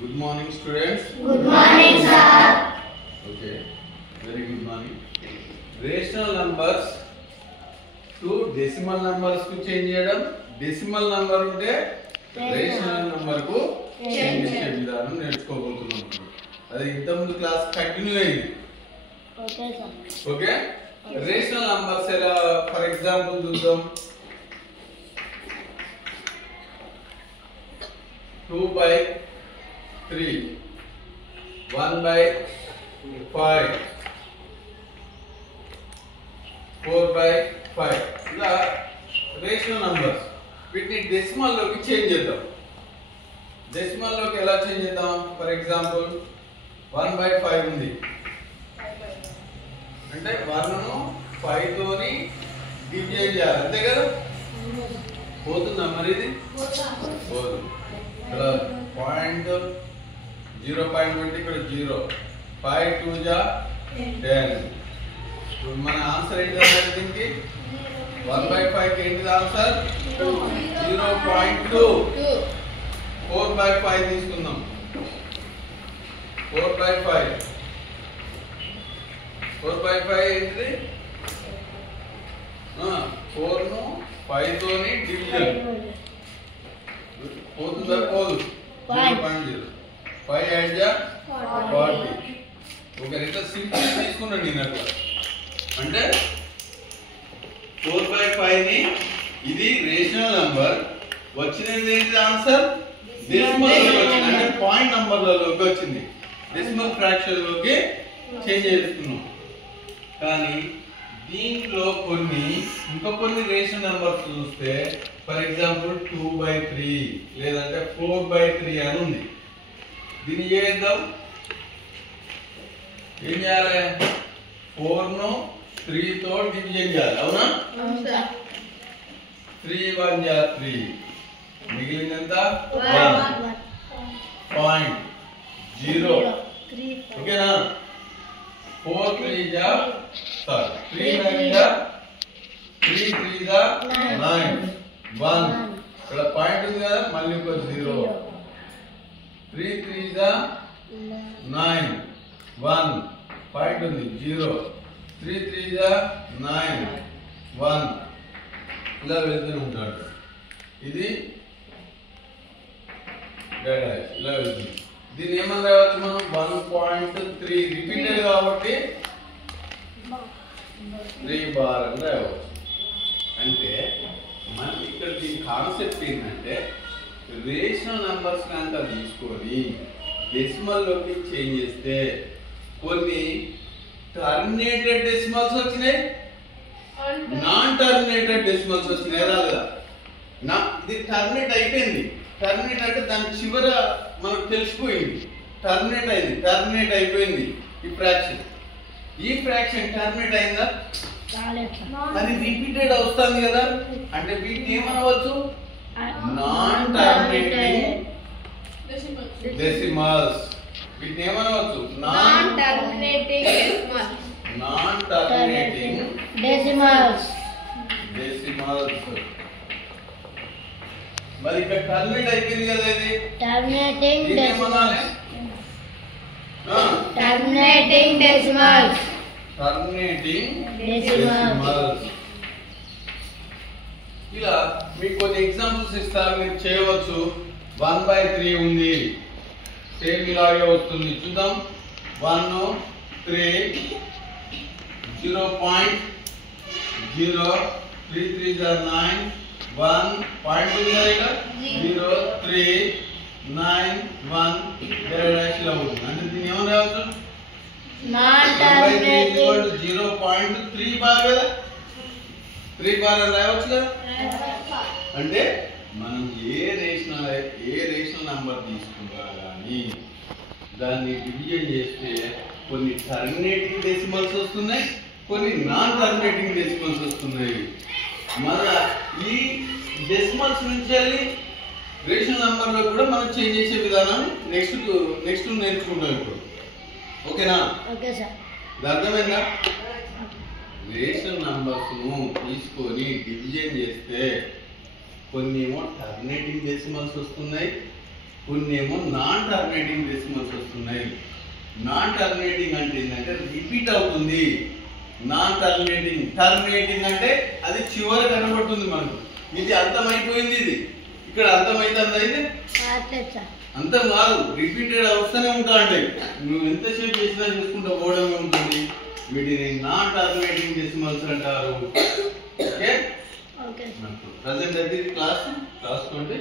Good morning, students. Good morning, sir. Okay, very good morning. Rational numbers to decimal numbers ku change cheyadam, decimal number unte rational number ku change cheyే విధానం నేర్చుకోబోతున్నాం. అది ఇంతకుముందు class continue అయ్యింది. Okay, sir. Okay, rational numbers ఎలా for example చూద్దాం. 2/3, 1/5, 4/5 ఇలా rational numbers. వీటిని decimal లోకి change చేద్దాం. డెసిమల్ లోకి ఎలా చేంజ్ చేద్దాం? ఫర్ ఎగ్జాంపుల్ 1/5 ఉంది అంటే 1 ను 5 తోని డివైడ్ చేయాలి, అంతే కదా? పోతుందా మరి ఇది? పోదు. ఇక్కడ పాయింట్ 0 పాయింట్ పెట్టి ఇక్కడ 0, 5 2 జా 10. ఇప్పుడు మన ఆన్సర్ ఏంటి అన్నది దీనికి? 1/5 కి ఏంటిది ఆన్సర్? 0.2. 4/5 తీసుకుందాం. 4/5 ఏంటిది? 4 ను 5 తోని డివిజన్. పోతుందా? పోదు. 0.0. 5 యాడ్ జా 40. ఒక ఇట్లా సింపుల్ తీసుకున్నాడు నేను అట్లా. అంటే 4/5 ని ఇది రేషనల్ నంబర్ వచ్చింది. ఏంటి ఆన్సర్? డెసిమల్ లోకి వచ్చింది, అంటే పాయింట్ నంబర్లలోకి వచ్చింది. డెసిమల్ ఫ్రాక్షన్ లోకి చేంజ్ చేసుకున్నాం. కానీ దీంట్లో ఇంకా కొన్ని రేషనల్ నంబర్స్ చూస్తే ఫర్ ఎగ్జాంపుల్ 2/3 లేదంటే 4/3 అని ఉంది. దీన్ని చేద్దాం. ఏం చేయాలి? 4 ను 3 తో డివిజన్ చేయాలి, అవునా? 3 1 జా 3, మిగిలినంత 1.0. ఓకేనా? 4 3 జా 3 9 జా 3 3 జా 9, 1 ఇక్కడ పాయింట్ ఉంది కదా, మళ్ళీ ఒక 0. 3 3 జా 9, 1 పాయింట్ ఉంది 0. 3 3 జా 9, 1 ఇలా వెళ్తూ ఉంటాడు. ఇది ఇలా వెళ్తుంది. దీన్ని ఏమని రావచ్చు మనం? 1.3 రిపీటెడ్ కాబట్టి 3 బార్ అని రావచ్చు. అంటే మనం ఇక్కడ దీని కాన్సెప్ట్ ఏంటంటే రేషనల్ నంబర్స్ కనుక తీసుకొని డెసిమల్ లోకి చేంజ్ చేస్తే కొన్ని టర్మినేటెడ్ డెసిమల్స్ వచ్చినాయి, నాన్ టర్మినేటెడ్ డెసిమల్స్ వచ్చినాయి. రాలేదా? ఇది టర్మినేట్ అయిపోయింది. టర్మినేట్ అంటే దాని చివర మనకు తెలిసిపోయింది, టర్మినేట్ అయిపోయింది. ఈ ఫ్రాక్షన్ టర్మినేట్ అయిందా? అది రిపీటెడ్ అవుతుంది కదా, అంటే వీటిని ఏమనవచ్చు? Non terminating decimals. వీటిని ఏమనవచ్చు? Non terminating decimals. మరి ఇక్కడ టర్మినేట్ అయిపోయింది కదా, ఇది Terminating decimals. Terminating decimals. ఇలా మీకు కొన్ని ఎగ్జాంపుల్స్ ఇస్తారు, మీరు చేయవచ్చు. 1/3 ఉంది, సేమ్ ఇలాగే వస్తుంది. చూద్దాం. 1 3 0.0 3 3 9, 1 పాయింట్ ఉంది కదా ఇక్కడ 0 3 9 1 డాష్ ఇలా ఉంటుంది. అంటే దీన్ని ఏమని రావచ్చు? 0.3 బార్ కదా, 3 బార్ అని రాయవచ్చు కదా. అంటే మనం ఏ రేషనల్ నంబర్ తీసుకున్నా కానీ దాన్ని డివిజన్ చేస్తే కొన్ని టర్మినేటింగ్ డెసిమల్స్ వస్తున్నాయి, కొన్ని నాన్ టర్మినేటింగ్ డెసిమల్స్ వస్తున్నాయి. మళ్ళా ఈ డెసిమల్స్ నుంచి వెళ్ళి రేషనల్ నంబర్ లో కూడా మనం చేంజ్ చేసే విధానం నెక్స్ట్ నేర్చుకుంటాం ఇప్పుడు. ఓకేనా? Okay, sir. అర్థమైందా? రేషనల్ నంబర్స్ ను తీసుకొని డివిజన్ చేస్తే కొన్ని ఏమో టర్మినేటింగ్ డెసిమల్స్ వస్తున్నాయి, కొన్ని ఏమో నాన్ టర్మినేటింగ్ డెసిమల్స్ వస్తున్నాయి. నాన్ టర్మినేటింగ్ అంటే ఏంటంటే రిపీట్ అవుతుంది. నాన్ టర్మినేటింగ్ అంటే అది చివర కనబడుతుంది మనకు. ఇది అర్థమైపోయింది. ఇది ఇక్కడ అర్థమైతుంది. అయితే అంతం కాదు, రిపీటెడ్ వస్తూనే ఉంటా అంటే నువ్వు ఎంతసేపు చేసినా చూసుకుంటూ పోవడమే ఉంటుంది. వీటిని నాన్ టర్మినేటింగ్ డెసిమల్స్ అంటారు. ఓకే, ప్రజెంట్ అయితే క్లాస్ రాసుకోండి.